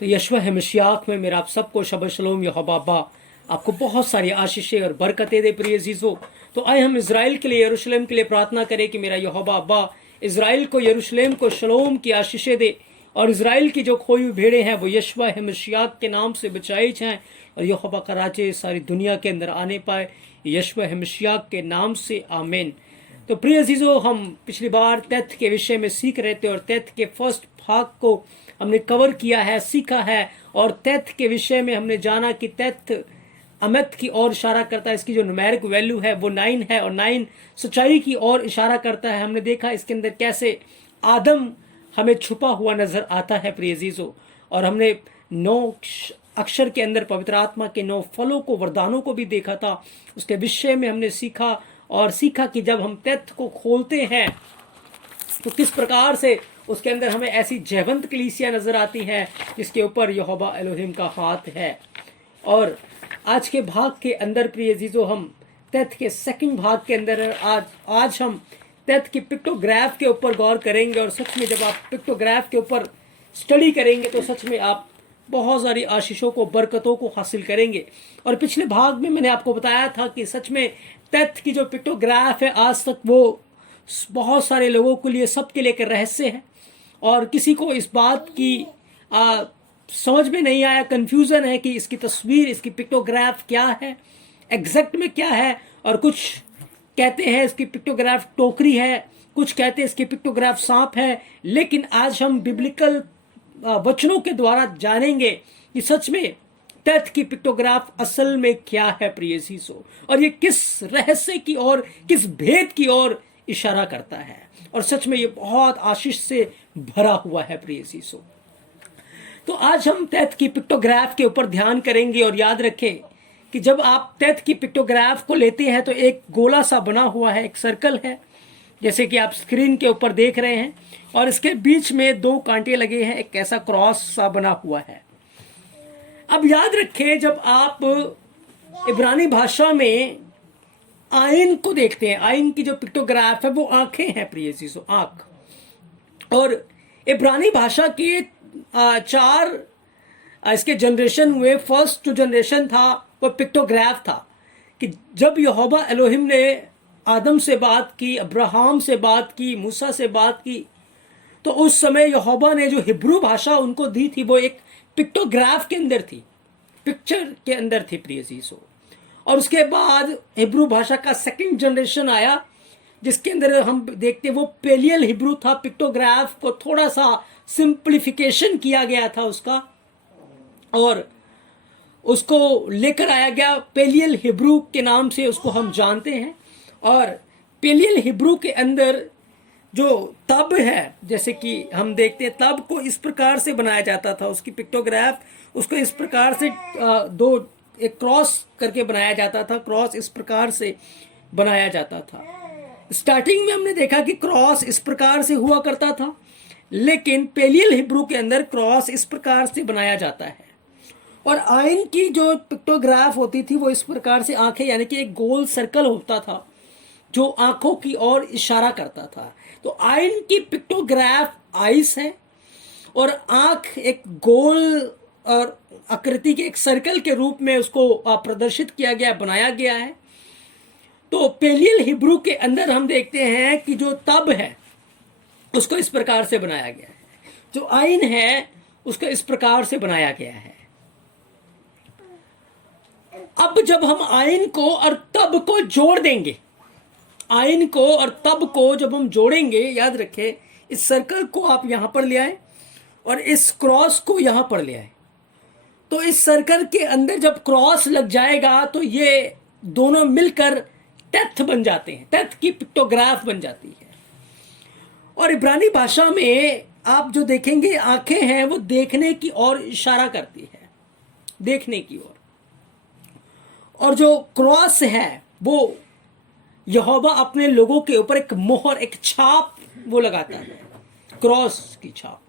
तो यशवा है मशियात में मेरा आप सबको शब शलोम यहोवा अब्बा आपको बहुत सारी आशीषें और बरकतें दे प्रिय अजीजों। तो आए हम इज़राइल के लिए, यरूशलेम के लिए प्रार्थना करें कि मेरा यहोवा अब्बा इज़राइल को, यरूशलेम को शलोम की आशीषें दे और इज़राइल की जो खोई हुई भेड़ें हैं वो यशवा है मशियात के नाम से बचाई जाएं और यहोवा का राज्य सारी दुनिया के अंदर आने पाए, यशवा है मशियात के नाम से आमीन। तो प्रिय अजीजों, हम पिछली बार तैथ के विषय में सीख रहे थे और तैथ के फर्स्ट भाग को हमने कवर किया है, सीखा है। और तैथ के विषय में हमने जाना कि तैथ अमत की ओर इशारा करता है, इसकी जो न्यूमेरिक वैल्यू है वो 9 है और 9 सच्चाई की ओर इशारा करता है। हमने देखा इसके अंदर कैसे आदम हमें छुपा हुआ नजर आता है प्रिय अजीजों, और हमने 9 अक्षर के अंदर पवित्र आत्मा के 9 फलों को, वरदानों को भी देखा था। उसके विषय में हमने सीखा और सीखा कि जब हम तैथ को खोलते हैं तो किस प्रकार से उसके अंदर हमें ऐसी जयवंत कलीसिया नजर आती है जिसके ऊपर यहोवा एलोहिम का हाथ है। और आज के भाग के अंदर प्रिय अजीजों, हम तैथ के सेकंड भाग के अंदर आज हम तैथ की पिक्टोग्राफ के ऊपर गौर करेंगे। और सच में जब आप पिक्टोग्राफ के ऊपर स्टडी करेंगे तो सच में आप बहुत सारी आशीषों को, बरकतों को हासिल करेंगे। और पिछले भाग में मैंने आपको बताया था कि सच में तैथ की जो पिक्टोग्राफ है आज तक वो बहुत सारे लोगों के लिए, सबके लिए एक रहस्य है और किसी को इस बात की समझ में नहीं आया, कंफ्यूजन है कि इसकी तस्वीर, इसकी पिक्टोग्राफ क्या है, एग्जैक्ट में क्या है। और कुछ कहते हैं इसकी पिक्टोग्राफ टोकरी है, कुछ कहते हैं इसकी पिक्टोग्राफ सांप है। लेकिन आज हम बिब्लिकल वचनों के द्वारा जानेंगे कि सच में तैथ की पिक्टोग्राफ असल में क्या है प्रिय अजीजों, और ये किस रहस्य की ओर, किस भेद की ओर इशारा करता है। और सच में ये बहुत आशीष से भरा हुआ है प्रिय अजीजों। तो आज हम तैथ की पिक्टोग्राफ के ऊपर ध्यान करेंगे। और याद रखें कि जब आप तैथ की पिक्टोग्राफ को लेते हैं तो एक गोला सा बना हुआ है, एक सर्कल है, जैसे कि आप स्क्रीन के ऊपर देख रहे हैं, और इसके बीच में 2 कांटे लगे हैं, एक ऐसा क्रॉस सा बना हुआ है। अब याद रखें, जब आप इब्रानी भाषा में आइन को देखते हैं, आइन की जो पिक्टोग्राफ है वो आंखें हैं प्रिय अजीजों, आंख। और इब्रानी भाषा के 4 इसके जनरेशन हुए। फर्स्ट जो जनरेशन था वो पिक्टोग्राफ था कि जब यहोवा एलोहिम ने आदम से बात की, अब्राहम से बात की, मूसा से बात की, तो उस समय यहोवा ने जो हिब्रू भाषा उनको दी थी वो एक पिक्टोग्राफ के अंदर थी, पिक्चर के अंदर थी प्रिय अजीजों। और उसके बाद हिब्रू भाषा का सेकंड जनरेशन आया जिसके अंदर हम देखते वो पेलियल हिब्रू था। पिक्टोग्राफ को थोड़ा सा सिंप्लीफिकेशन किया गया था उसका, और उसको लेकर आया गया पेलियल हिब्रू के नाम से, उसको हम जानते हैं। और पेलियल हिब्रू के अंदर जो तब है, जैसे कि हम देखते हैं तब को इस प्रकार से बनाया जाता था, उसकी पिक्टोग्राफ उसको इस प्रकार से एक क्रॉस करके बनाया जाता था, क्रॉस इस प्रकार से बनाया जाता था। स्टार्टिंग में हमने देखा कि क्रॉस इस प्रकार से हुआ करता था, लेकिन पेलियल हिब्रू के अंदर क्रॉस इस प्रकार से बनाया जाता है। और आइन की जो पिक्टोग्राफ होती थी वो इस प्रकार से, आंखें यानी कि एक गोल सर्कल होता था जो आंखों की ओर इशारा करता था। तो आइन की पिक्टोग्राफ आइस है और आंख एक गोल और आकृति के एक सर्कल के रूप में उसको प्रदर्शित किया गया, बनाया गया है। तो पेलियल हिब्रू के अंदर हम देखते हैं कि जो तब है उसको इस प्रकार से बनाया गया है, जो आइन है उसको इस प्रकार से बनाया गया है। अब जब हम आइन को और तब को जोड़ देंगे, आइन को और तब को जब हम जोड़ेंगे, याद रखें इस सर्कल को आप यहां पर ले आए और इस क्रॉस को यहां पर ले आए, तो इस सर्कल के अंदर जब क्रॉस लग जाएगा तो ये दोनों मिलकर तैथ बन जाते हैं, तैथ की पिक्टोग्राफ बन जाती है। और इब्रानी भाषा में आप जो देखेंगे आंखें हैं वो देखने की ओर इशारा करती है, देखने की ओर। और जो क्रॉस है वो यहोवा अपने लोगों के ऊपर एक मोहर, एक छाप वो लगाता है, क्रॉस की छाप।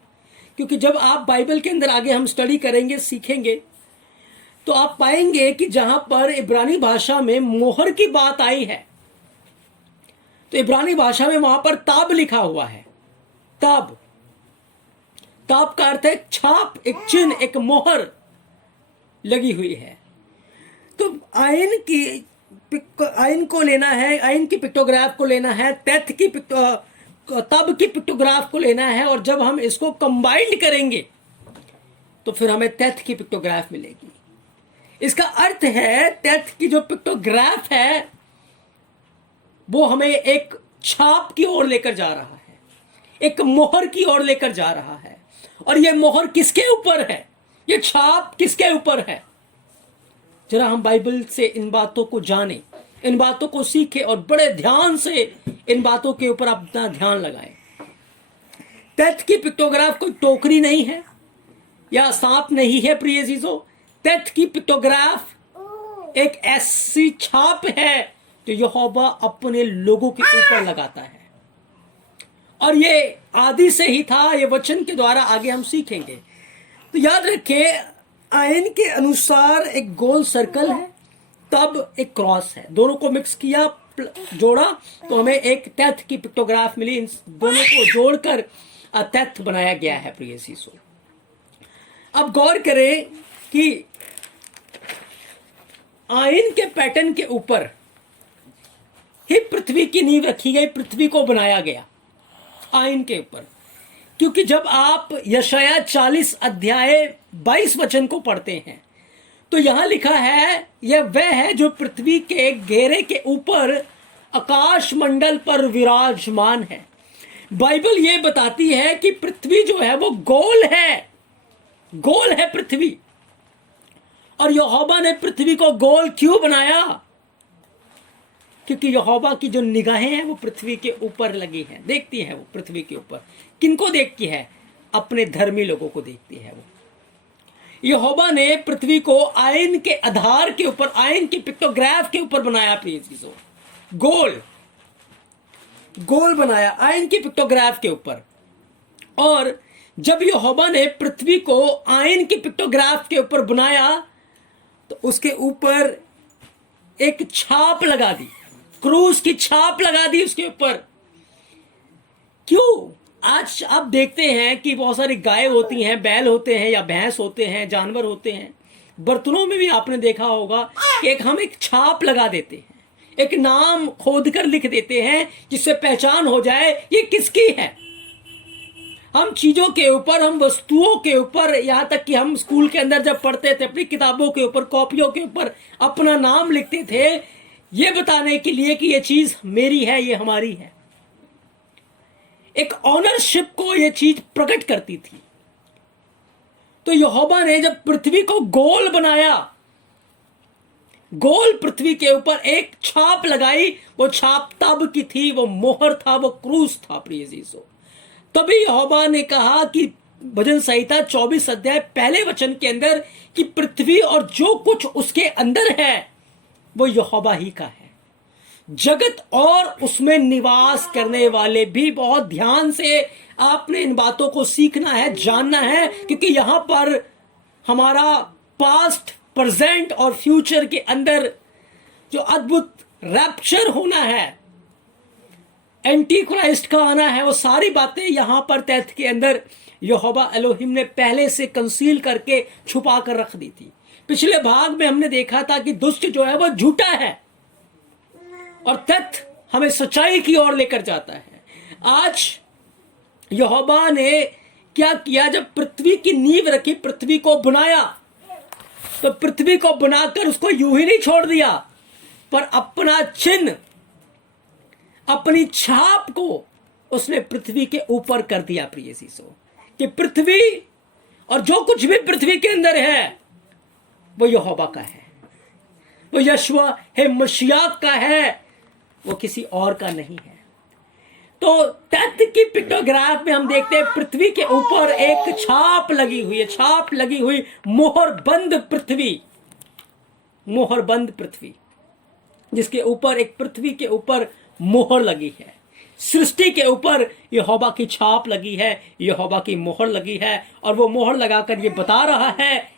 क्योंकि जब आप बाइबल के अंदर आगे हम स्टडी करेंगे, सीखेंगे, तो आप पाएंगे कि जहां पर इब्रानी भाषा में मोहर की बात आई है तो इब्रानी भाषा में वहां पर ताब लिखा हुआ है, ताब। ताब का अर्थ है छाप, एक चिन्ह, एक मोहर लगी हुई है। तो आयन को लेना है, आयन की पिक्टोग्राफ को लेना है, तथ की तब की पिक्टोग्राफ को लेना है, और जब हम इसको कंबाइंड करेंगे तो फिर हमें तथ की पिक्टोग्राफ मिलेगी। इसका अर्थ है तथ की जो पिक्टोग्राफ है वो हमें एक छाप की ओर लेकर जा रहा है, एक मोहर की ओर लेकर जा रहा है। और ये मोहर किसके ऊपर है, ये छाप किसके ऊपर है? जरा हम बाइबल से इन बातों को जानें, इन बातों को सीखें और बड़े ध्यान से इन बातों के ऊपर अपना ध्यान लगाएं। तथ की पिक्टोग्राफ कोई टोकरी नहीं है या सांप नहीं है प्रिय अजीजों। तथ की पिक्टोग्राफ एक ऐसी छाप है जो यहोवा अपने लोगों के ऊपर लगाता है, और ये आदि से ही था, ये वचन के द्वारा आगे हम सीखेंगे। तो याद रखें, आयन के अनुसार एक गोल सर्कल है, तब एक क्रॉस है, दोनों को मिक्स किया, जोड़ा तो हमें एक तथ की पिक्टोग्राफ मिली। इन दोनों को जोड़कर तथ बनाया गया है प्रिय सीसो। अब गौर करें कि आयन के पैटर्न के ऊपर ही पृथ्वी की नींव रखी गई, पृथ्वी को बनाया गया आयन के ऊपर। क्योंकि जब आप यशाया 40 अध्याय 22 वचन को पढ़ते हैं तो यहां लिखा है, यह वह है जो पृथ्वी के घेरे के ऊपर आकाश मंडल पर विराजमान है। बाइबल यह बताती है कि पृथ्वी जो है वो गोल है, गोल है पृथ्वी। और यहोवा ने पृथ्वी को गोल क्यों बनाया? क्योंकि यहोवा की जो निगाहें हैं वो पृथ्वी के ऊपर लगी हैं, देखती हैं वो पृथ्वी के ऊपर। किनको देखती है? अपने धर्मी लोगों को देखती है वो। यहोवा ने पृथ्वी को आयन के आधार के ऊपर, आयन की पिक्टोग्राफ के ऊपर बनाया प्रिय चीजों, गोल गोल बनाया आयन की पिक्टोग्राफ के ऊपर। और जब यहोवा ने पृथ्वी को आयन की पिक्टोग्राफ के ऊपर बनाया तो उसके ऊपर एक छाप लगा दी, क्रूस की छाप लगा दी उसके ऊपर। क्यों? आज आप देखते हैं कि बहुत सारी गाय होती हैं, बैल होते हैं या भैंस होते हैं, जानवर होते हैं। बर्तनों में भी आपने देखा होगा कि हम एक छाप लगा देते हैं, एक नाम खोदकर लिख देते हैं जिससे पहचान हो जाए ये किसकी है। हम चीजों के ऊपर, हम वस्तुओं के ऊपर, यहां तक कि हम स्कूल के अंदर जब पढ़ते थे अपनी किताबों के ऊपर, कॉपियों के ऊपर अपना नाम लिखते थे, ये बताने के लिए कि ये चीज मेरी है, ये हमारी है। एक ऑनरशिप को ये चीज प्रकट करती थी। तो यहोवा ने जब पृथ्वी को गोल बनाया, गोल पृथ्वी के ऊपर एक छाप लगाई, वो छाप तब की थी, वो मोहर था, वो क्रूस था प्रिय जीसो। तभी यहोवा ने कहा कि भजन संहिता 24 अध्याय पहले वचन के अंदर कि पृथ्वी और जो कुछ उसके अंदर है वो यहोवा ही का है। जगत और उसमें निवास करने वाले भी बहुत ध्यान से आपने इन बातों को सीखना है, जानना है, क्योंकि यहां पर हमारा पास्ट, प्रेजेंट और फ्यूचर के अंदर जो अद्भुत रैप्चर होना है, एंटी क्राइस्ट का आना है, वो सारी बातें यहां पर तैथ के अंदर यहोवा एलोहिम ने पहले से कंसील करके छुपा कर रख दी थी। पिछले भाग में हमने देखा था कि दुष्ट जो है वो झूठा है और तथ्य हमें सच्चाई की ओर लेकर जाता है। आज यहोवा ने क्या किया? जब पृथ्वी की नींव रखी, पृथ्वी को बनाया, तो पृथ्वी को बनाकर उसको यूं ही नहीं छोड़ दिया, पर अपना चिन्ह, अपनी छाप को उसने पृथ्वी के ऊपर कर दिया प्रिय सीसो, कि पृथ्वी और जो कुछ भी पृथ्वी के अंदर है वो यहोवा का है, वो यशवा है मसीह का है, वो किसी और का नहीं है। तो तथ्य की पिक्टोग्राफ में हम देखते हैं पृथ्वी के ऊपर एक छाप लगी हुई है, छाप लगी हुई, मोहर बंद पृथ्वी, मोहर बंद पृथ्वी, जिसके ऊपर एक पृथ्वी के ऊपर मोहर लगी है। सृष्टि के ऊपर यहोवा की छाप लगी है, यहोवा की मोहर लगी है, और वो मोहर लगाकर ये बता रहा है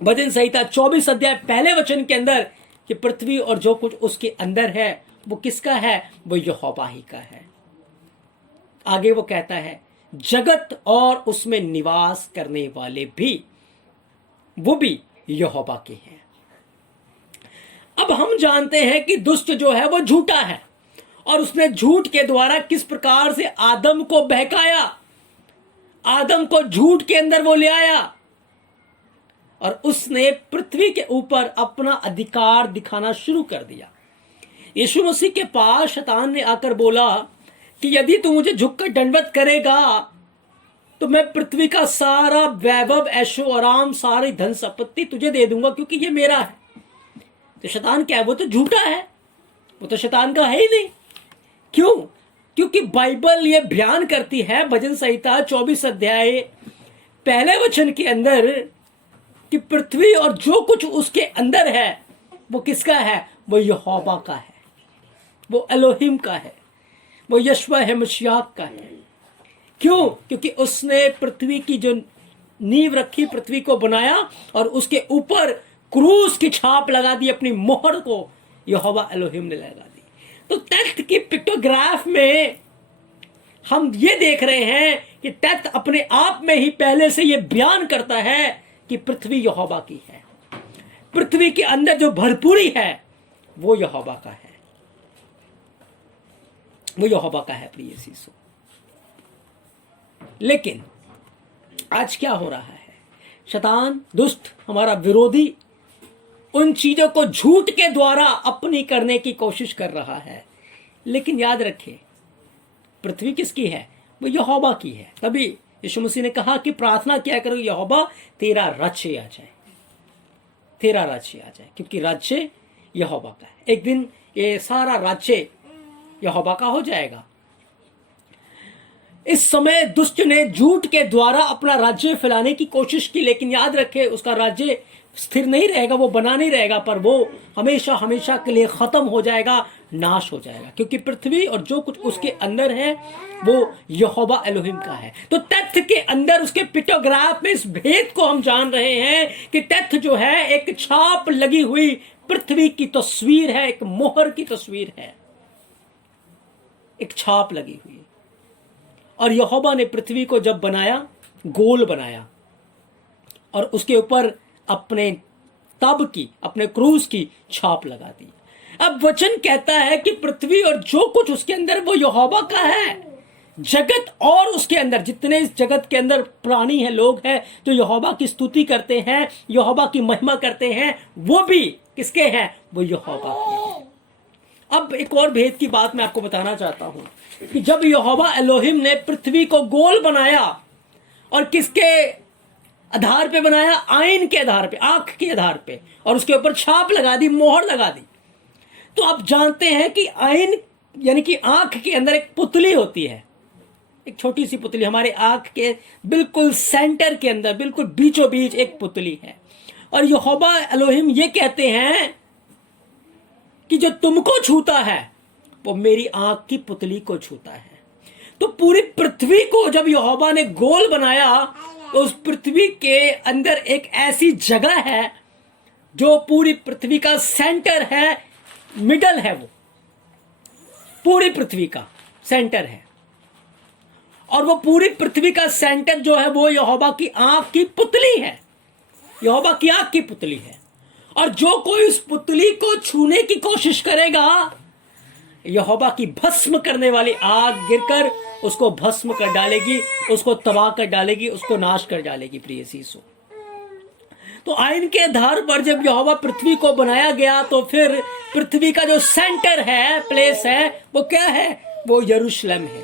भजन संहिता 24 अध्याय पहले वचन के अंदर कि पृथ्वी और जो कुछ उसके अंदर है वो किसका है? वो यहोवा ही का है। आगे वो कहता है जगत और उसमें निवास करने वाले भी, वो भी यहोवा के हैं। अब हम जानते हैं कि दुष्ट जो है वो झूठा है, और उसने झूठ के द्वारा किस प्रकार से आदम को बहकाया, आदम को झूठ के अंदर वो ले आया, और उसने पृथ्वी के ऊपर अपना अधिकार दिखाना शुरू कर दिया। यीशु मसीह के पास शैतान ने आकर बोला कि यदि तू मुझे झुककर दंडवत करेगा तो मैं पृथ्वी का सारा वैभव, ऐशो आराम, सारी धन संपत्ति तुझे दे दूंगा, क्योंकि ये मेरा है। तो शैतान क्या है? वो तो झूठा है, वो तो शैतान का है ही नहीं। क्यों? क्योंकि बाइबल ये बयान करती है, भजन संहिता 24 अध्याय पहले वचन के अंदर, कि पृथ्वी और जो कुछ उसके अंदर है वो किसका है? वो यहोवा का है, वो एलोहिम का है, वो यशवा है, मसीह का है। क्यों? क्योंकि उसने पृथ्वी की जो नींव रखी, पृथ्वी को बनाया, और उसके ऊपर क्रूस की छाप लगा दी, अपनी मोहर को यहोवा एलोहिम ने लगा दी। तो तख्त की पिक्टोग्राफ में हम ये देख रहे हैं कि तख्त अपने आप में ही पहले से ये बयान करता है कि पृथ्वी यहोवा की है। पृथ्वी के अंदर जो भरपूरी है वो यहोवा का है, वो यहोवा का है प्रिय शिशु। लेकिन आज क्या हो रहा है? शैतान, दुष्ट, हमारा विरोधी, उन चीजों को झूठ के द्वारा अपनी करने की कोशिश कर रहा है। लेकिन याद रखें, पृथ्वी किसकी है? वो यहोवा की है। तभी यीशु मसीह ने कहा कि प्रार्थना क्या करो, यहोवा तेरा राज्य आ जाए, तेरा राज्य आ जाए, क्योंकि राज्य यहोवा का है। एक दिन ये सारा राज्य यहोवा का हो जाएगा। इस समय दुष्ट ने झूठ के द्वारा अपना राज्य फैलाने की कोशिश की, लेकिन याद रखे उसका राज्य स्थिर नहीं रहेगा, वो बना नहीं रहेगा, पर वो हमेशा हमेशा के लिए खत्म हो जाएगा, नाश हो जाएगा, क्योंकि पृथ्वी और जो कुछ उसके अंदर है वो यहोवा एलोहिम का है। तो तथ्य के अंदर, उसके पिक्टोग्राफ में इस भेद को हम जान रहे हैं कि तथ्य जो है एक छाप लगी हुई पृथ्वी की तस्वीर है, एक मोहर की तस्वीर है, एक छाप लगी हुई। और यहोवा ने पृथ्वी को जब बनाया, गोल बनाया, और उसके ऊपर अपने तब की, अपने क्रूस की छाप लगा दी। अब वचन कहता है कि पृथ्वी और जो कुछ उसके अंदर वो यहोवा का है। जगत और उसके अंदर जितने इस जगत के अंदर प्राणी हैं, लोग हैं जो यहोवा की स्तुति करते हैं, यहोवा की महिमा करते हैं, वो भी किसके हैं? वो यहोवा के हैं। अब एक और भेद की बात मैं आपको बताना चाहता हूं कि जब यहोवा एलोहिम ने पृथ्वी को गोल बनाया, और किसके आधार पे बनाया? आइन के आधार पे, आंख के आधार पे, और उसके ऊपर छाप लगा दी, मोहर लगा दी। तो आप जानते हैं कि आइन यानी कि आंख के अंदर एक पुतली होती है, एक छोटी सी पुतली। हमारे आंख के बिल्कुल सेंटर के अंदर, बिल्कुल बीचों बीच एक पुतली है। और यहोवा एलोहिम ये कहते हैं कि जो तुमको छूता है वो मेरी आंख की पुतली को छूता है। तो पूरी पृथ्वी को जब यहोवा ने गोल बनाया, उस पृथ्वी के अंदर एक ऐसी जगह है जो पूरी पृथ्वी का सेंटर है, मिडल है, वो पूरी पृथ्वी का सेंटर है। और वो पूरी पृथ्वी का सेंटर जो है वो यहोवा की आंख की पुतली है, यहोवा की आंख की पुतली है। और जो कोई उस पुतली को छूने की कोशिश करेगा, यहोवा की भस्म करने वाली आग गिरकर उसको भस्म कर डालेगी, उसको तबाह कर डालेगी, उसको नाश कर डालेगी प्रिय शिशु। तो आइन के आधार पर जब यहोवा पृथ्वी को बनाया गया, तो फिर पृथ्वी का जो सेंटर है, प्लेस है, वो क्या है? वो यरूशलेम है।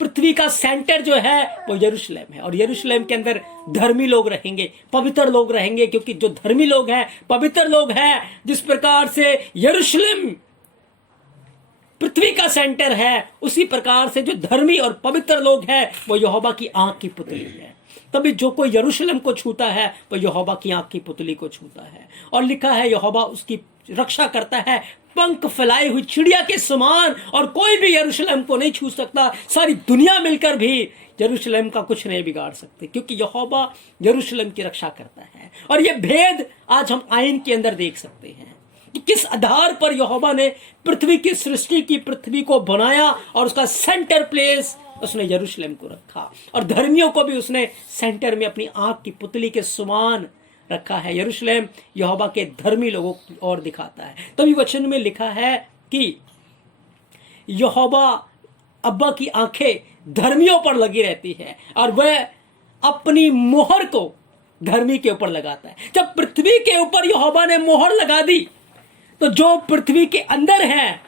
पृथ्वी का सेंटर जो है वो यरूशलेम है। और यरूशलेम के अंदर धर्मी लोग रहेंगे, पवित्र लोग रहेंगे, क्योंकि जो धर्मी लोग हैं, पवित्र लोग हैं, जिस प्रकार से यरूशलेम पृथ्वी का सेंटर है, उसी प्रकार से जो धर्मी और पवित्र लोग हैं वो यहोवा की आंख की पुतली है। तभी जो कोई यरूशलेम को छूता है वो यहोवा की आंख की पुतली को छूता है। और लिखा है यहोवा उसकी रक्षा करता है पंख फैलाई हुई चिड़िया के समान, और कोई भी यरूशलेम को नहीं छू सकता। सारी दुनिया मिलकर भी यरूशलेम का कुछ नहीं बिगाड़ सकते, क्योंकि यहोवा यरूशलेम की रक्षा करता है। और ये भेद आज हम आइन के अंदर देख सकते हैं कि किस आधार पर यहोवा ने पृथ्वी की सृष्टि की, पृथ्वी को बनाया, और उसका सेंटर प्लेस उसने यरूशलेम को रखा, और धर्मियों को भी उसने सेंटर में अपनी आंख की पुतली के समान रखा है। यरूशलेम यहोवा के धर्मी लोगों की ओर दिखाता है। तभी वचन में लिखा है कि यहोवा अब्बा की आंखें धर्मियों पर लगी रहती है और वह अपनी मोहर को धर्मी के ऊपर लगाता है। जब पृथ्वी के ऊपर यहोवा ने मोहर लगा दी तो जो पृथ्वी के अंदर हैं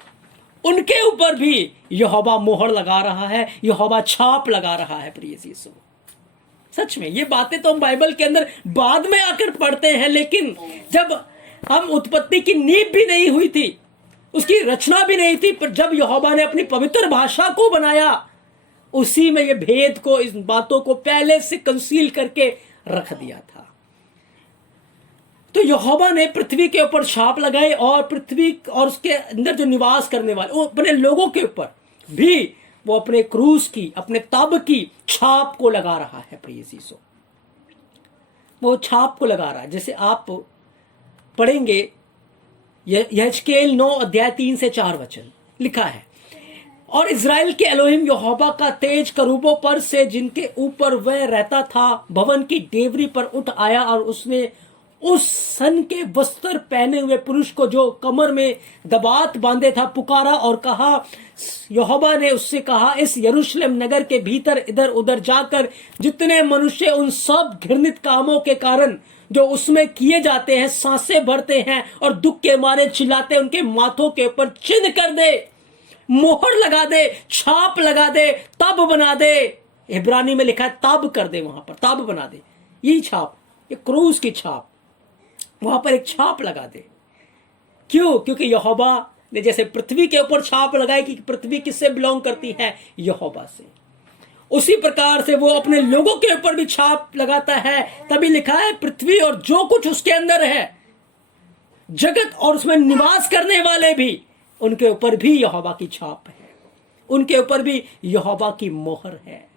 उनके ऊपर भी यहोवा मोहर लगा रहा है, यहोवा छाप लगा रहा है। प्रिय यीशु, सच में ये बातें तो हम बाइबल के अंदर बाद में आकर पढ़ते हैं, लेकिन जब हम उत्पत्ति की नींव भी नहीं हुई थी, उसकी रचना भी नहीं थी, पर जब यहोवा ने अपनी पवित्र भाषा को बनाया, उसी में ये भेद को, इस बातों को पहले से कंसील करके रख दिया था। तो यहोवा ने पृथ्वी के ऊपर छाप लगाई और पृथ्वी और उसके अंदर जो निवास करने वाले वो अपने लोगों के ऊपर भी वो अपने क्रूस की, अपने तब की छाप को लगा रहा है। प्रिय यीशु, वो छाप को लगा रहा है। जैसे आप पढ़ेंगे यहेजकेल 9 अध्याय 3 से 4 वचन लिखा है, और इज़राइल के एलोहिम यहोवा का तेज करूबों पर से जिनके ऊपर वह रहता था भवन की डेवरी पर उठ आया, और उसने उस सन के वस्त्र पहने हुए पुरुष को जो कमर में दबात बांधे था पुकारा और कहा, यहोवा ने उससे कहा, इस यरूशलेम नगर के भीतर इधर उधर जाकर जितने मनुष्य उन सब घृणित कामों के कारण जो उसमें किए जाते हैं सांसें भरते हैं और दुख के मारे चिल्लाते, उनके माथों के ऊपर चिन्ह कर दे, मोहर लगा दे, छाप लगा दे, तब बना दे। इब्रानी में लिखा है तब कर दे, वहां पर तब बना दे। यही छाप, ये क्रूस की छाप, वहां पर एक छाप लगा दे। क्यों? क्योंकि यहोवा ने जैसे पृथ्वी के ऊपर छाप लगाई कि पृथ्वी किससे बिलोंग करती है, यहोवा से, उसी प्रकार से वो अपने लोगों के ऊपर भी छाप लगाता है। तभी लिखा है पृथ्वी और जो कुछ उसके अंदर है, जगत और उसमें निवास करने वाले भी, उनके ऊपर भी यहोवा की छाप है, उनके ऊपर भी यहोवा की मोहर है।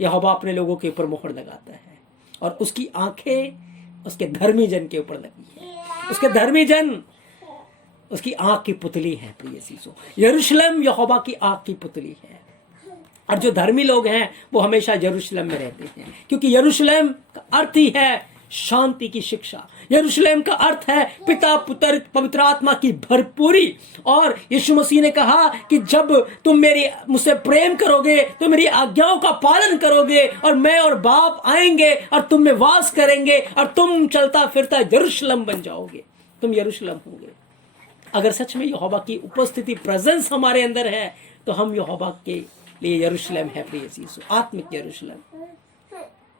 यहोवा अपने लोगों के ऊपर मोहर लगाता है और उसकी आंखें उसके धर्मी जन के ऊपर लगी है। उसके धर्मी जन उसकी आंख की पुतली है। प्रिय यीशु, यरूशलेम यहोवा की आंख की पुतली है, और जो धर्मी लोग हैं वो हमेशा यरूशलेम में रहते हैं, क्योंकि यरूशलेम का अर्थ ही है शांति की शिक्षा। यरूशलेम का अर्थ है पिता पुत्र पवित्र आत्मा की भरपूरी। और यीशु मसीह ने कहा कि जब तुम मुझसे प्रेम करोगे तो मेरी आज्ञाओं का पालन करोगे, और मैं और बाप आएंगे और तुम में वास करेंगे, और तुम चलता फिरता यरूशलेम बन जाओगे, तुम यरूशलेम होगे। अगर सच में यहोवा की उपस्थिति, प्रेजेंस हमारे अंदर है, तो हम यहोवा के लिए यरूशलेम है। प्रिय यीशु, आत्मिक यरूशलेम,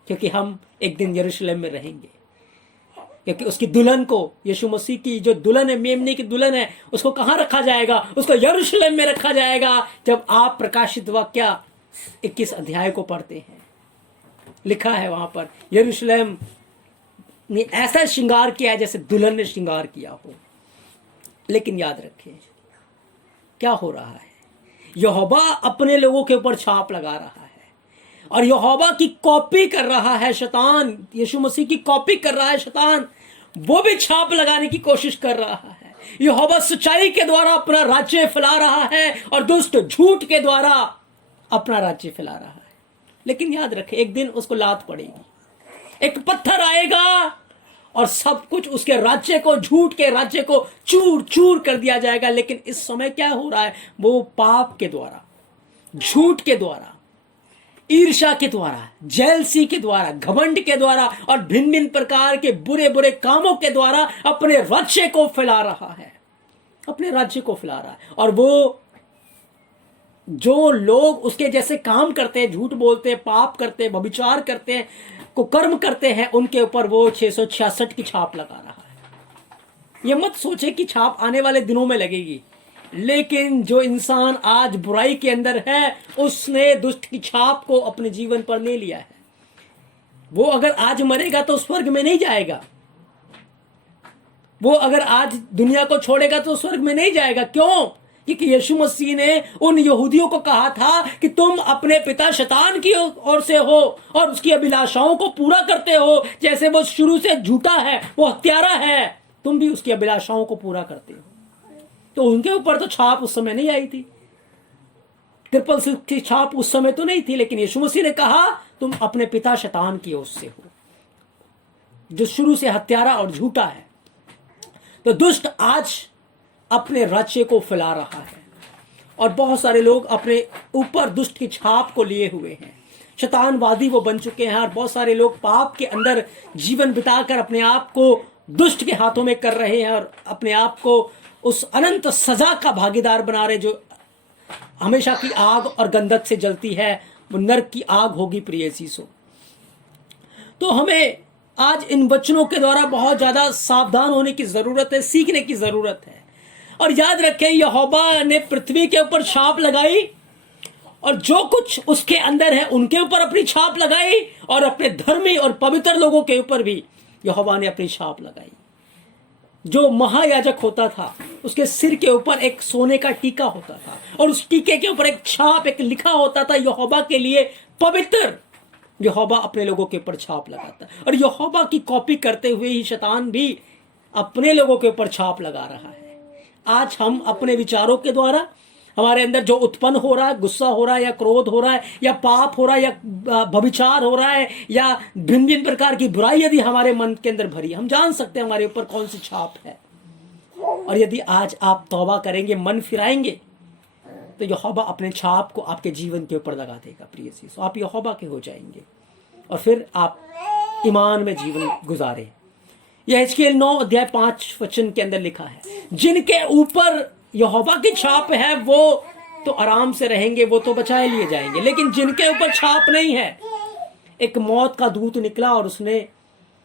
क्योंकि हम एक दिन यरूशलेम में रहेंगे, क्योंकि उसकी दुल्हन को, यीशु मसीह की जो दुल्हन है, मेमने की दुल्हन है, उसको कहां रखा जाएगा? उसको यरूशलेम में रखा जाएगा। जब आप प्रकाशित वाक्य 21 अध्याय को पढ़ते हैं, लिखा है वहां पर यरूशलेम ने ऐसा श्रृंगार किया जैसे दुल्हन ने श्रृंगार किया हो। लेकिन याद रखें क्या हो रहा है, यहोवा अपने लोगों के ऊपर छाप लगा रहा है, और यहोवा की कॉपी कर रहा है शैतान, यीशु मसीह की कॉपी कर रहा है शैतान, वो भी छाप लगाने की कोशिश कर रहा है। यहोवा सच्चाई के द्वारा अपना राज्य फैला रहा है और दुष्ट झूठ के द्वारा अपना राज्य फैला रहा है। लेकिन याद रखें, एक दिन उसको लात पड़ेगी, एक पत्थर आएगा और सब कुछ उसके राज्य को, झूठ के राज्य को चूर चूर कर दिया जाएगा। लेकिन इस समय क्या हो रहा है, वो पाप के द्वारा, झूठ के द्वारा, ईर्ष्या के द्वारा, जेलसी के द्वारा, घमंड के द्वारा और भिन्न भिन्न प्रकार के बुरे बुरे कामों के द्वारा अपने राज्य को फैला रहा है, अपने राज्य को फैला रहा है। और वो जो लोग उसके जैसे काम करते हैं, झूठ बोलते हैं, पाप करते हैं, व्यभिचार करते हैं, कुकर्म करते हैं, उनके ऊपर वो 666 की छाप लगा रहा है। ये मत सोचे कि छाप आने वाले दिनों में लगेगी, लेकिन जो इंसान आज बुराई के अंदर है, उसने दुष्ट की छाप को अपने जीवन पर ले लिया है। वो अगर आज मरेगा तो स्वर्ग में नहीं जाएगा, वो अगर आज दुनिया को छोड़ेगा तो स्वर्ग में नहीं जाएगा। क्यों? क्योंकि यीशु मसीह ने उन यहूदियों को कहा था कि तुम अपने पिता शैतान की ओर से हो और उसकी अभिलाषाओं को पूरा करते हो। जैसे वो शुरू से झूठा है, वो हत्यारा है, तुम भी उसकी अभिलाषाओं को पूरा करते हो। तो उनके ऊपर तो छाप उस समय नहीं आई थी, ट्रिपल सिक्स की छाप उस समय तो नहीं थी, लेकिन यीशु मसीह ने कहा तुम अपने पिता शैतान की ओर से हो, जो शुरू से हत्यारा और झूठा है। तो दुष्ट आज अपने राज्य को फैला रहा है और बहुत सारे लोग अपने ऊपर दुष्ट की छाप को लिए हुए हैं। शैतानवादी वो बन चुके हैं और बहुत सारे लोग पाप के अंदर जीवन बिताकर अपने आप को दुष्ट के हाथों में कर रहे हैं और अपने आप को उस अनंत सजा का भागीदार बना रहे, जो हमेशा की आग और गंधक से जलती है, वो नरक की आग होगी प्रिय चीजों। तो हमें आज इन वचनों के द्वारा बहुत ज्यादा सावधान होने की जरूरत है, सीखने की जरूरत है। और याद रखें, यहोवा ने पृथ्वी के ऊपर छाप लगाई और जो कुछ उसके अंदर है उनके ऊपर अपनी छाप लगाई, और अपने धर्मी और पवित्र लोगों के ऊपर भी यहोवा ने अपनी छाप लगाई। जो महायाजक होता था उसके सिर के ऊपर एक सोने का टीका होता था और उस टीके के ऊपर एक छाप, एक लिखा होता था यहोवा के लिए पवित्र। यहोवा अपने लोगों के ऊपर छाप लगाता, और यहोवा की कॉपी करते हुए ही शैतान भी अपने लोगों के ऊपर छाप लगा रहा है। आज हम अपने विचारों के द्वारा हमारे अंदर जो उत्पन्न हो रहा है, गुस्सा हो रहा है या क्रोध हो रहा है या पाप हो रहा है या व्यभिचार हो रहा है या भिन्न भिन्न प्रकार की बुराई यदि हमारे मन के अंदर भरी, हम जान सकते हैं हमारे ऊपर कौन सी छाप है। और यदि आज आप तौबा करेंगे, मन फिराएंगे, तो यहोवा अपने छाप को आपके जीवन के ऊपर लगा देगा प्रिय चीज। आप यहोवा के हो जाएंगे और फिर आप ईमान में जीवन गुजारे। यह हिजकीएल 9:5 के अंदर लिखा है, जिनके ऊपर यहोवा की छाप है वो तो आराम से रहेंगे, वो तो बचाए लिए जाएंगे। लेकिन जिनके ऊपर छाप नहीं है, एक मौत का दूत निकला और उसने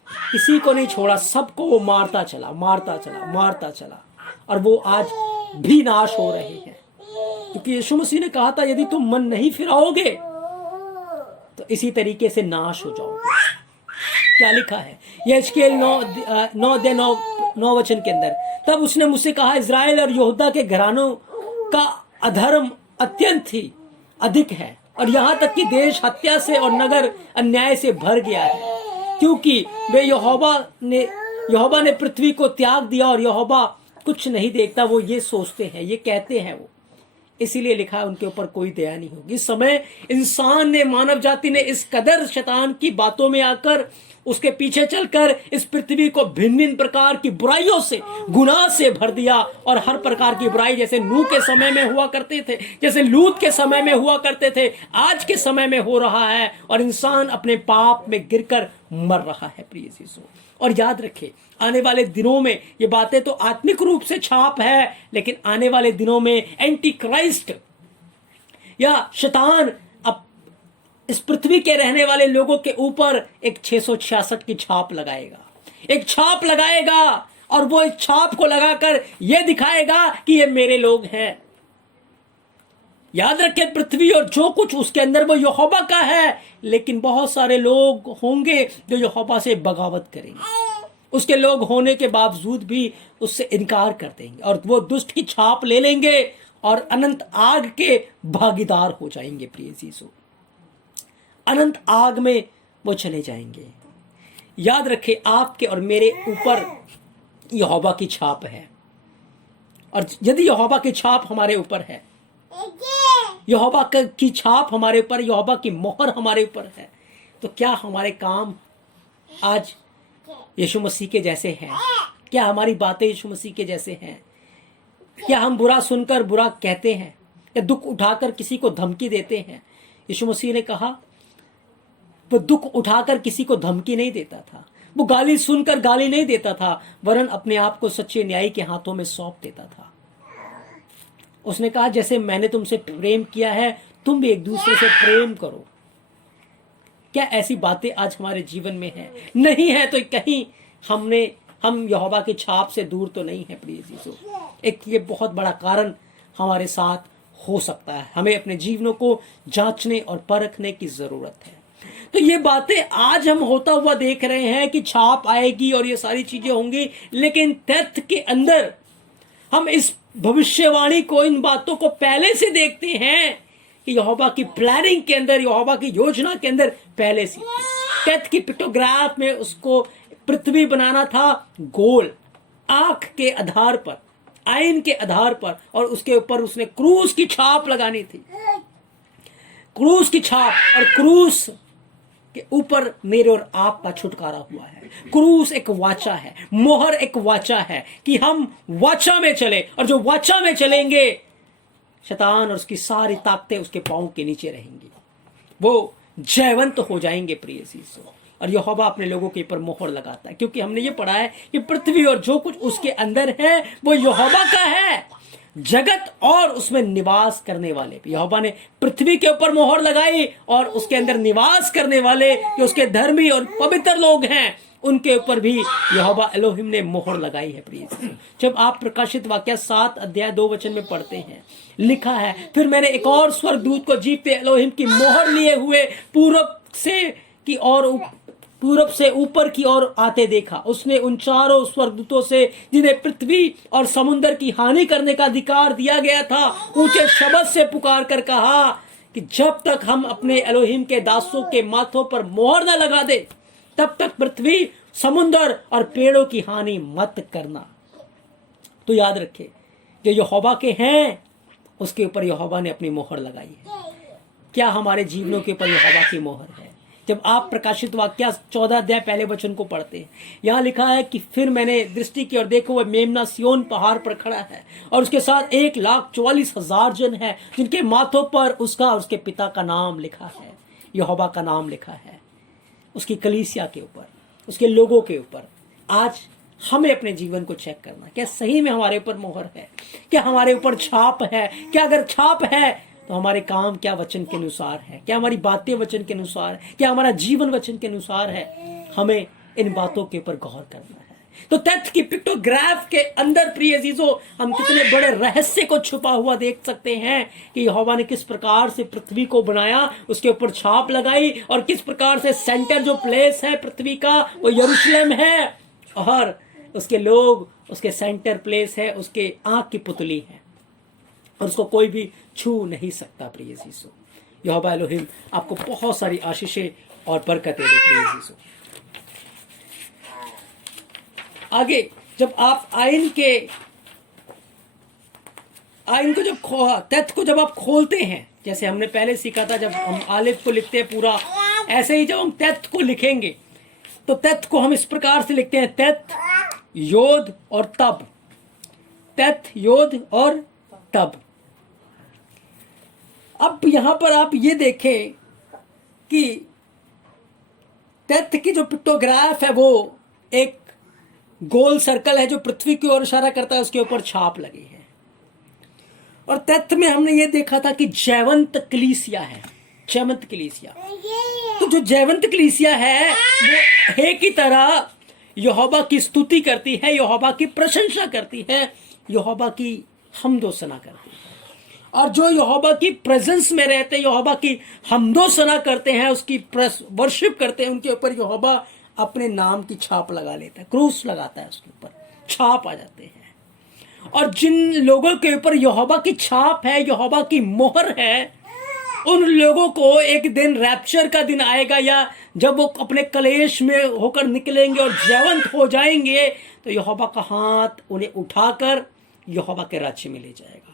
किसी को नहीं छोड़ा, सबको वो मारता चला, मारता चला, मारता चला, और वो आज भी नाश हो रहे हैं। क्योंकि यीशु मसीह ने कहा था, यदि तुम मन नहीं फिराओगे तो इसी तरीके से नाश हो जाओगे। क्या लिखा है यह हिजकीएल 9:9 के अंदर, तब उसने मुझसे कहा, इज़राइल और यहूदा के घरानों का अधर्म अत्यंत ही अधिक है, और यहाँ तक कि देश हत्या से और नगर अन्याय से भर गया है, क्योंकि वे यहोवा ने पृथ्वी को त्याग दिया और यहोवा कुछ नहीं देखता। वो ये सोचते हैं, ये कहते हैं वो, इसीलिए लिखा है उनके ऊपर कोई दया नहीं होगी। इस समय इंसान ने, मानव जाति ने इस कदर शैतान की बातों में आकर, उसके पीछे चलकर इस पृथ्वी को भिन्न भिन्न प्रकार की बुराइयों से, गुनाह से भर दिया। और हर प्रकार की बुराई जैसे नूह के समय में हुआ करते थे, जैसे लूत के समय में हुआ करते थे, आज के समय में हो रहा है, और इंसान अपने पाप में गिरकर मर रहा है प्रिय चीजों। और याद रखें, आने वाले दिनों में ये बातें तो आत्मिक रूप से छाप है, लेकिन आने वाले दिनों में एंटी क्राइस्ट या शैतान अब इस पृथ्वी के रहने वाले लोगों के ऊपर एक 666 की छाप लगाएगा, एक छाप लगाएगा, और वो इस छाप को लगाकर यह दिखाएगा कि ये मेरे लोग हैं। याद रखें, पृथ्वी और जो कुछ उसके अंदर वो यहोवा का है, लेकिन बहुत सारे लोग होंगे जो यहोवा से बगावत करेंगे, उसके लोग होने के बावजूद भी उससे इनकार कर देंगे, और वो दुष्ट की छाप ले लेंगे और अनंत आग के भागीदार हो जाएंगे प्रिय चीजों। अनंत आग में वो चले जाएंगे। याद रखें, आपके और मेरे ऊपर यहोवा की छाप है, और यदि यहोवा की छाप हमारे ऊपर है, यहोवा की छाप हमारे ऊपर, यहोवा की मोहर हमारे ऊपर है, तो क्या हमारे काम आज यीशु मसीह के जैसे हैं? क्या हमारी बातें यीशु मसीह के जैसे हैं? क्या हम बुरा सुनकर बुरा कहते हैं या दुख उठाकर किसी को धमकी देते हैं? यीशु मसीह ने कहा, वो दुख उठाकर किसी को धमकी नहीं देता था, वो गाली सुनकर गाली नहीं देता था, वरन अपने आप को सच्चे न्यायी के हाथों में सौंप देता था। उसने कहा, जैसे मैंने तुमसे प्रेम किया है, तुम भी एक दूसरे से प्रेम करो। क्या ऐसी बातें आज हमारे जीवन में है? नहीं है तो कहीं हम यहोवा की छाप से दूर तो नहीं है प्रिय चीजों। एक ये बहुत बड़ा कारण हमारे साथ हो सकता है। हमें अपने जीवनों को जांचने और परखने की जरूरत है। तो ये बातें आज हम होता हुआ देख रहे हैं कि छाप आएगी और ये सारी चीजें होंगी, लेकिन तथ्य के अंदर हम इस भविष्यवाणी को, इन बातों को पहले से देखते हैं कि यहोवा की प्लानिंग के अंदर, यहोवा की योजना के अंदर पहले से तथ्य की पिक्टोग्राफ में उसको पृथ्वी बनाना था गोल, आंख के आधार पर, आइन के आधार पर, और उसके ऊपर उसने क्रूस की छाप लगानी थी। क्रूस की छाप, और क्रूस के ऊपर मेरे और आपका छुटकारा हुआ है। क्रूस एक वाचा है, मोहर एक वाचा है कि हम वाचा में चले, और जो वाचा में चलेंगे शैतान और उसकी सारी ताकतें उसके पांव के नीचे रहेंगी, वो जयवंत हो जाएंगे प्रिय चीजों। और यहोवा अपने लोगों के ऊपर मोहर लगाता है, क्योंकि हमने ये पढ़ा है कि पृथ्वी और जो कुछ उसके अंदर है वो यहोवा का है, जगत और उसमें निवास करने वाले। यहोवा ने पृथ्वी के ऊपर मोहर लगाई और उसके अंदर निवास करने वाले जो उसके धर्मी और पवित्र लोग हैं उनके ऊपर भी यहोवा एलोहिम ने मोहर लगाई है प्रिय। जब आप प्रकाशित वाक्य 7 अध्याय 2 वचन में पढ़ते हैं, लिखा है, फिर मैंने एक और स्वर्गदूत को जीवते एलोहिम की मोहर लिए हुए पूरब से ऊपर की ओर आते देखा। उसने उन चारों स्वर्गदूतों से जिन्हें पृथ्वी और समुद्र की हानि करने का अधिकार दिया गया था, ऊंचे शब्द से पुकार कर कहा कि जब तक हम अपने एलोहिम के दासों के माथों पर मोहर न लगा दे, तब तक पृथ्वी, समुद्र और पेड़ों की हानि मत करना। तो याद रखे, जो यहोवा के हैं उसके ऊपर यहोवा ने अपनी मोहर लगाई है। क्या हमारे जीवनों के ऊपर यहोवा की मोहर है? जब आप प्रकाशित वाक्य 14 अध्याय पहले वचन को पढ़ते हैं, यहाँ लिखा है कि फिर मैंने दृष्टि की और देखो वह मेमना सिय्योन पहाड़ पर खड़ा है और उसके साथ 1,44,000 जन है जिनके माथों पर उसका और उसके पिता का नाम लिखा है, यहोवा का नाम लिखा है, उसकी कलीसिया के ऊपर, उसके लोगों के ऊपर। आज हमें अपने जीवन को चेक करना, क्या सही में हमारे ऊपर मोहर है? क्या हमारे ऊपर छाप है? क्या अगर छाप है तो हमारे काम क्या वचन के अनुसार है? क्या हमारी बातें वचन के अनुसार है? क्या हमारा जीवन वचन के अनुसार है? हमें इन बातों के ऊपर गौर करना है। तो तथ्य की पिक्टोग्राफ के अंदर प्रिय अजीजों, हम कितने बड़े रहस्य को छुपा हुआ देख सकते हैं कि यहोवा ने किस प्रकार से पृथ्वी को बनाया, उसके ऊपर छाप लगाई, और किस प्रकार से सेंटर जो प्लेस है पृथ्वी का वो यरूशलेम है, और उसके लोग उसके सेंटर प्लेस है, उसके आंख की पुतली है और उसको कोई भी छू नहीं सकता। प्रिय अजीजों, यहोवा एलोहिम आपको बहुत सारी आशीषें और बरकतें दे प्रिय अजीजों। आगे जब आप आयन को जब तथ्य को जब आप खोलते हैं, जैसे हमने पहले सीखा था, जब हम आलिफ को लिखते हैं पूरा, ऐसे ही जब हम तथ्य को लिखेंगे तो तथ्य को हम इस प्रकार से लिखते हैं, तथ्य योद और तब, तथ्य योद और तब। अब यहां पर आप ये देखें कि तथ्य की जो पिक्टोग्राफ है वो एक गोल सर्कल है जो पृथ्वी की ओर इशारा करता है, उसके ऊपर छाप लगी है। और तथ्य में हमने ये देखा था कि जयवंत कलीसिया है, जयवंत कलीसिया। तो जो जयवंत कलीसिया है वो हे की तरह यहोवा की स्तुति करती है, यहोवा की प्रशंसा करती है, यहोवा की हम्दो सना करती है। और जो यहोवा की प्रेजेंस में रहते हैं, यहोवा की हम्दो सना करते हैं, उसकी वर्शिप करते हैं, उनके ऊपर यहोवा अपने नाम की छाप लगा लेता है, क्रूस लगाता है, उसके ऊपर छाप आ जाते हैं। और जिन लोगों के ऊपर यहोवा की छाप है, यहोवा की मोहर है, उन लोगों को एक दिन रैप्चर का दिन आएगा, या जब वो अपने कलेश में होकर निकलेंगे और जयवंत हो जाएंगे, तो यहोवा का हाथ उन्हें उठाकर यहोवा के राज्य में ले जाएगा।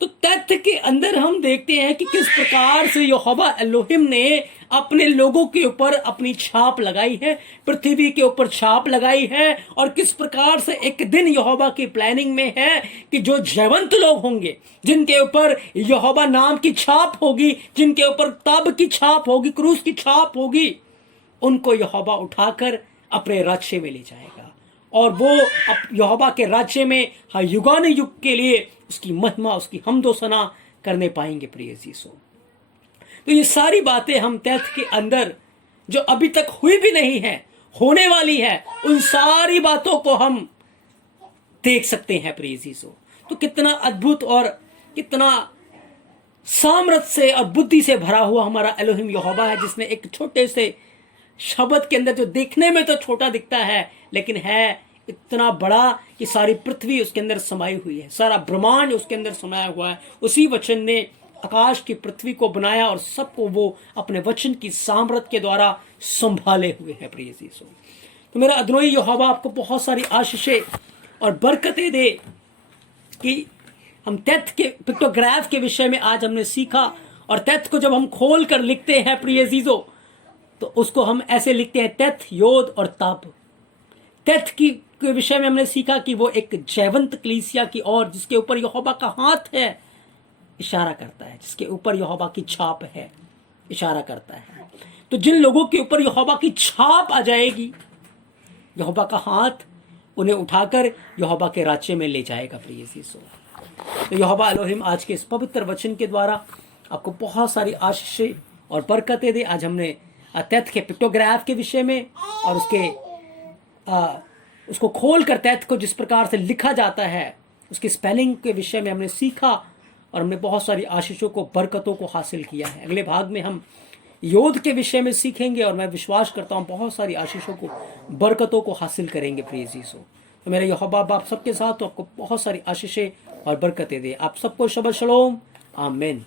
तो तथ्य के अंदर हम देखते हैं कि किस प्रकार से यहोवा एलोहिम ने अपने लोगों के ऊपर अपनी छाप लगाई है, पृथ्वी के ऊपर छाप लगाई है, और किस प्रकार से एक दिन यहोवा की प्लानिंग में है कि जो जयवंत लोग होंगे, जिनके ऊपर यहोवा नाम की छाप होगी, जिनके ऊपर तब की छाप होगी, क्रूस की छाप होगी, उनको यहोवा उठाकर अपने राज्य में ले जाएगा, और वो यहोवा के राज्य में युगान युग के लिए उसकी महिमा, उसकी हम्दो सना करने पाएंगे प्रिय अजीजों। तो ये सारी बातें हम तथ्य के अंदर जो अभी तक हुई भी नहीं है, होने वाली है, उन सारी बातों को हम देख सकते हैं प्रिय अजीजों। तो कितना अद्भुत और कितना सामर्थ्य से और बुद्धि से भरा हुआ हमारा एलोहिम यहोवा है, जिसने एक छोटे से शब्द के अंदर, जो देखने में तो छोटा दिखता है लेकिन है इतना बड़ा कि सारी पृथ्वी उसके अंदर समाई हुई है, सारा ब्रह्मांड उसके अंदर समाया हुआ है। उसी वचन ने आकाश की पृथ्वी को बनाया और सबको वो अपने वचन की सामर्थ्य के द्वारा संभाले हुए है प्रिय अजीजों। तो मेरा अदनोई यहोवा आपको बहुत सारी आशीषें और बरकतें दे कि हम तथ्य के पिक्टोग्राफ के विषय में आज हमने सीखा, और तेथ को जब हम खोल कर लिखते हैं प्रिय अजीजों, तो उसको हम ऐसे लिखते हैं तेथ, योद और ताब। तेथ की के विषय में हमने सीखा कि वो एक जयवंत कलीसिया की ओर, जिसके ऊपर यहोवा का हाथ है, इशारा करता है, जिसके ऊपर यहोवा की छाप है, इशारा करता है। तो जिन लोगों के ऊपर यहोवा की छाप आ जाएगी, यहोवा का हाथ उन्हें उठाकर यहोवा के राज्य में ले जाएगा प्रिय अजीजों। तो यहोवा एलोहिम आज के इस पवित्र वचन के द्वारा आपको बहुत सारी आशीषें और बरकतें दे। आज हमने तेथ के पिक्टोग्राफ के विषय में और उसको खोल कर तेथ को जिस प्रकार से लिखा जाता है, उसकी स्पेलिंग के विषय में हमने सीखा और हमने बहुत सारी आशीषों को, बरकतों को हासिल किया है। अगले भाग में हम योद के विषय में सीखेंगे और मैं विश्वास करता हूँ बहुत सारी आशीषों को, बरकतों को हासिल करेंगे प्रिय अजीजों। तो मेरा यहोवा बाप सबके साथ तो आपको बहुत सारी आशीषें और बरकतें दे। आप सबको शबा शलोम, आमीन।